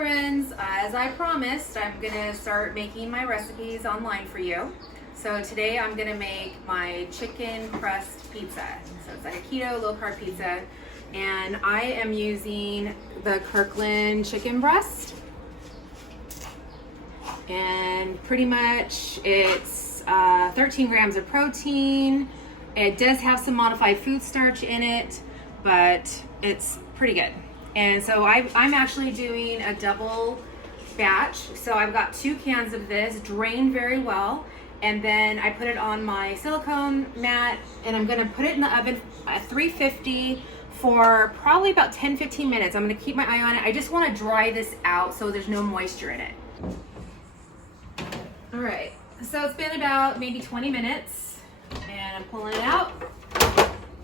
friends, as I promised, I'm gonna start making my recipes online for you. So today I'm gonna make my chicken crust pizza. So it's like a keto, low carb pizza. And I am using the Kirkland chicken breast. And pretty much it's 13 grams of protein. It does have some modified food starch in it, but it's pretty good. And so I'm actually doing a double batch. So I've got 2 cans of this, drained very well. And then I put it on my silicone mat, and I'm gonna put it in the oven at 350 for probably about 10-15 minutes. I'm gonna keep my eye on it. I just wanna dry this out so there's no moisture in it. All right, so it's been about maybe 20 minutes, and I'm pulling it out.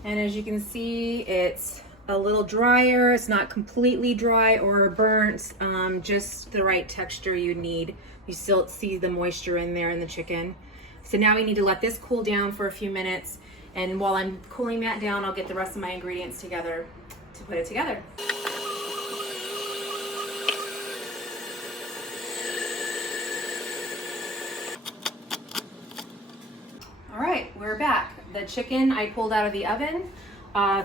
And as you can see, it's a little drier. It's not completely dry or burnt, just the right texture you need. You still see the moisture in there in the chicken. So now we need to let this cool down for a few minutes. And while I'm cooling that down, I'll get the rest of my ingredients together to put it together. All right, we're back. The chicken I pulled out of the oven.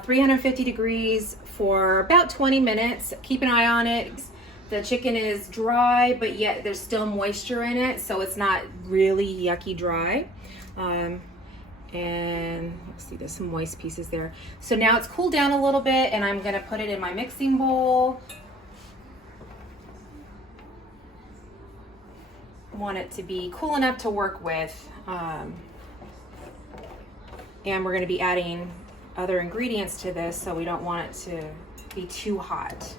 350 degrees for about 20 minutes. Keep an eye on it. The chicken is dry, but yet there's still moisture in it, so it's not really yucky dry. And let's see, there's some moist pieces there. So now it's cooled down a little bit, and I'm gonna put it in my mixing bowl. I want it to be cool enough to work with. And we're gonna be adding other ingredients to this, so we don't want it to be too hot.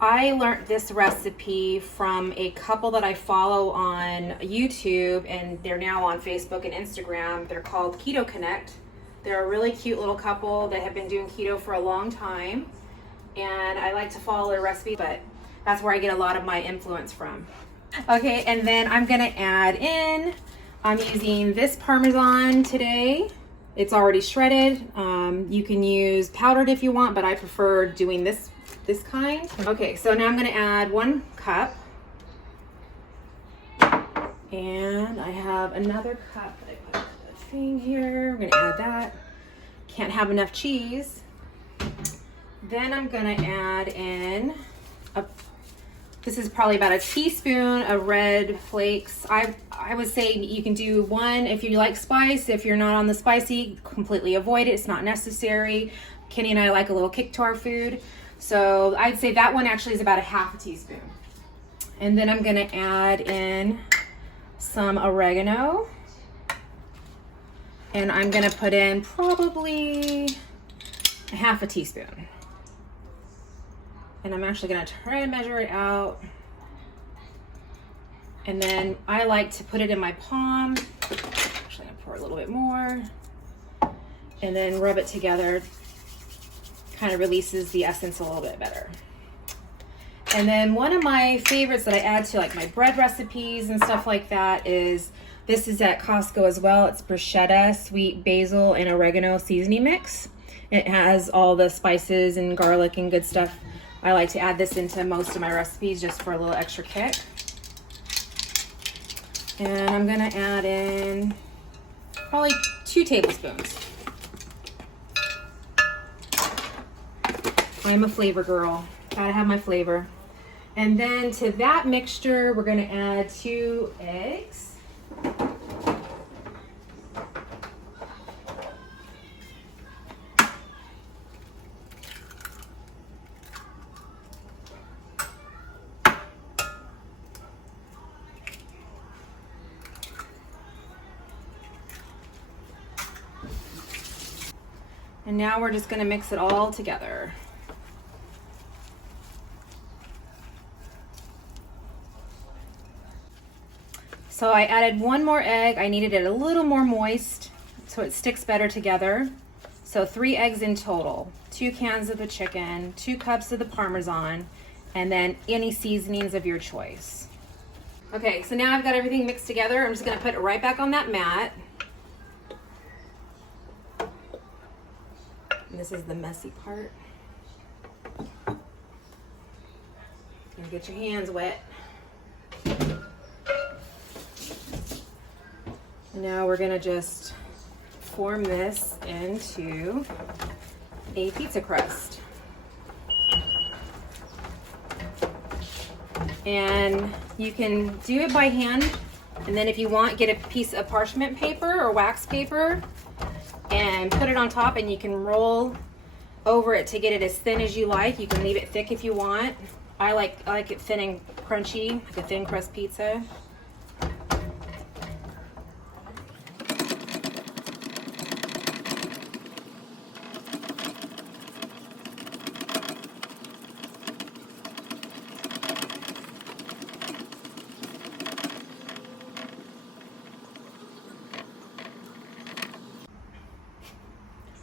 I learned this recipe from a couple that I follow on YouTube, and they're now on Facebook and Instagram. They're called Keto Connect. They're a really cute little couple that have been doing keto for a long time, and I like to follow their recipe, but that's where I get a lot of my influence from. Okay, and then I'm gonna add in, I'm using this Parmesan today. It's already shredded. You can use powdered if you want, but I prefer doing this kind. Okay, so now I'm gonna add 1 cup. And I have another cup that I put the thing here. I'm gonna add that. Can't have enough cheese. Then I'm gonna add in this is probably about a teaspoon of red flakes. I would say you can do 1 if you like spice. If you're not on the spicy, completely avoid it. It's not necessary. Kenny and I like a little kick to our food. So I'd say that one actually is about a ½ teaspoon. And then I'm gonna add in some oregano. And I'm gonna put in probably a ½ teaspoon. And I'm actually gonna try to measure it out. And then I like to put it in my palm. Actually, I'm gonna pour a little bit more. And then rub it together. Kind of releases the essence a little bit better. And then one of my favorites that I add to like my bread recipes and stuff like that is, this is at Costco as well. It's bruschetta, sweet basil and oregano seasoning mix. It has all the spices and garlic and good stuff. I like to add this into most of my recipes just for a little extra kick. And I'm gonna add in probably 2 tablespoons. I'm a flavor girl, gotta have my flavor. And then to that mixture, we're gonna add 2 eggs. And now we're just gonna mix it all together. So I added 1 more egg. I needed it a little more moist so it sticks better together. So 3 eggs in total, 2 cans of the chicken, 2 cups of the Parmesan, and then any seasonings of your choice. Okay, so now I've got everything mixed together. I'm just gonna put it right back on that mat. And this is the messy part. Get your hands wet. Now we're gonna just form this into a pizza crust. And you can do it by hand, and then if you want, get a piece of parchment paper or wax paper and put it on top, and you can roll over it to get it as thin as you like. You can leave it thick if you want. I like it thin and crunchy, like a thin crust pizza.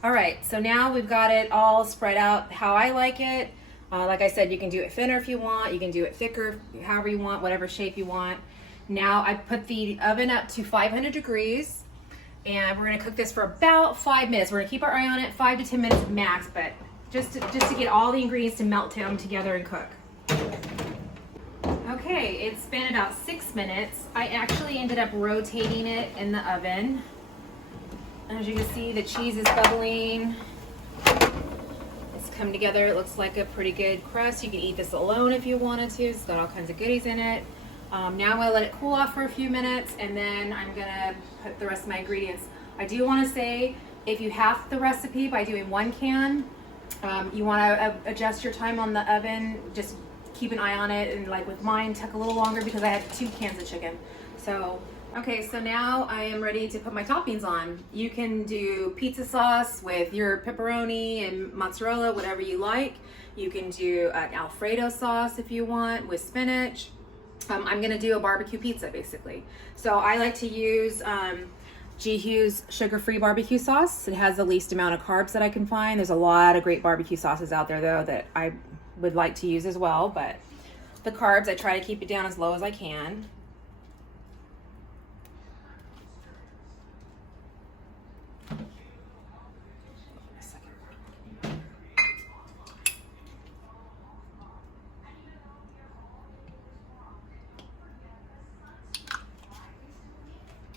All right, so now we've got it all spread out how I like it. Like I said, you can do it thinner if you want, you can do it thicker, however you want, whatever shape you want. Now I put the oven up to 500 degrees, and we're gonna cook this for about 5 minutes. We're gonna keep our eye on it, 5 to 10 minutes max, but just to get all the ingredients to melt down together and cook. Okay, it's been about 6 minutes. I actually ended up rotating it in the oven. As you can see, the cheese is bubbling. It's come together. It looks like a pretty good crust. You can eat this alone if you wanted to. It's got all kinds of goodies in it. Now I'm gonna let it cool off for a few minutes, and then I'm gonna put the rest of my ingredients. I do wanna say, if you half the recipe by doing 1 can, you wanna adjust your time on the oven. Just keep an eye on it, and like with mine, took a little longer because I had 2 cans of chicken. So, okay, so now I am ready to put my toppings on. You can do pizza sauce with your pepperoni and mozzarella, whatever you like. You can do an Alfredo sauce if you want with spinach. I'm gonna do a barbecue pizza basically. So I like to use G. Hughes sugar-free barbecue sauce. It has the least amount of carbs that I can find. There's a lot of great barbecue sauces out there though that I would like to use as well, but the carbs, I try to keep it down as low as I can.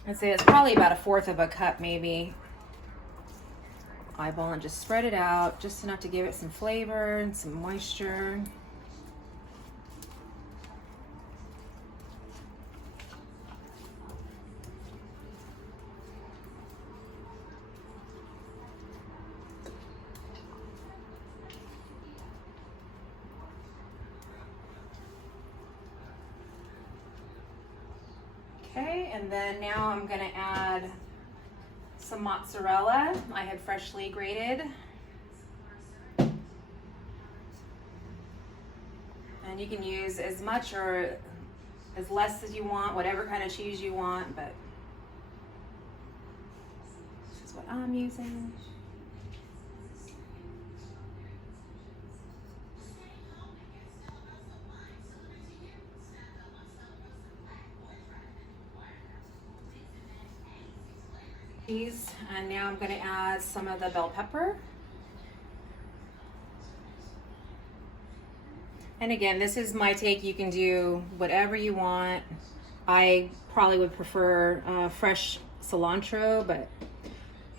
I'd say it's probably about 1/4 of a cup maybe. Eyeball and just spread it out, just enough to give it some flavor and some moisture. Okay, and then now I'm gonna add some mozzarella. I had freshly grated. And you can use as much or as less as you want, whatever kind of cheese you want, but this is what I'm using. And now I'm going to add some of the bell pepper. And again, this is my take. You can do whatever you want. I probably would prefer fresh cilantro, but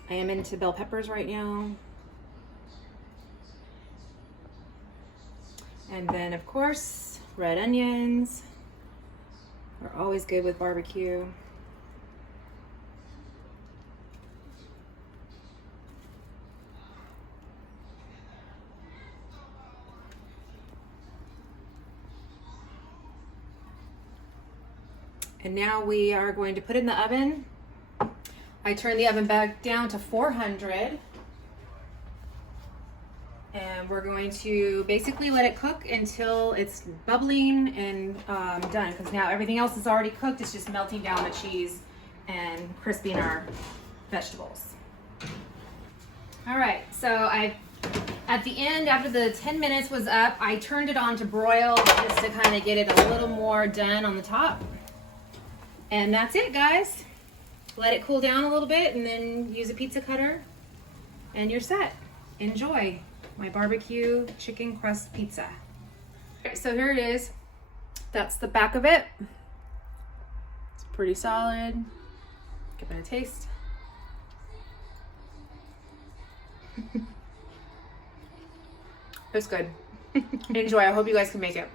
I am into bell peppers right now. And then of course, red onions are always good with barbecue. And now we are going to put it in the oven. I turned the oven back down to 400. And we're going to basically let it cook until it's bubbling and done. Because now everything else is already cooked. It's just melting down the cheese and crisping our vegetables. All right, so at the end, after the 10 minutes was up, I turned it on to broil just to kind of get it a little more done on the top. And that's it, guys. Let it cool down a little bit and then use a pizza cutter and you're set. Enjoy my barbecue chicken crust pizza. So here it is. that's the back of it. It's pretty solid. Give it a taste. It's good. Enjoy. I hope you guys can make it.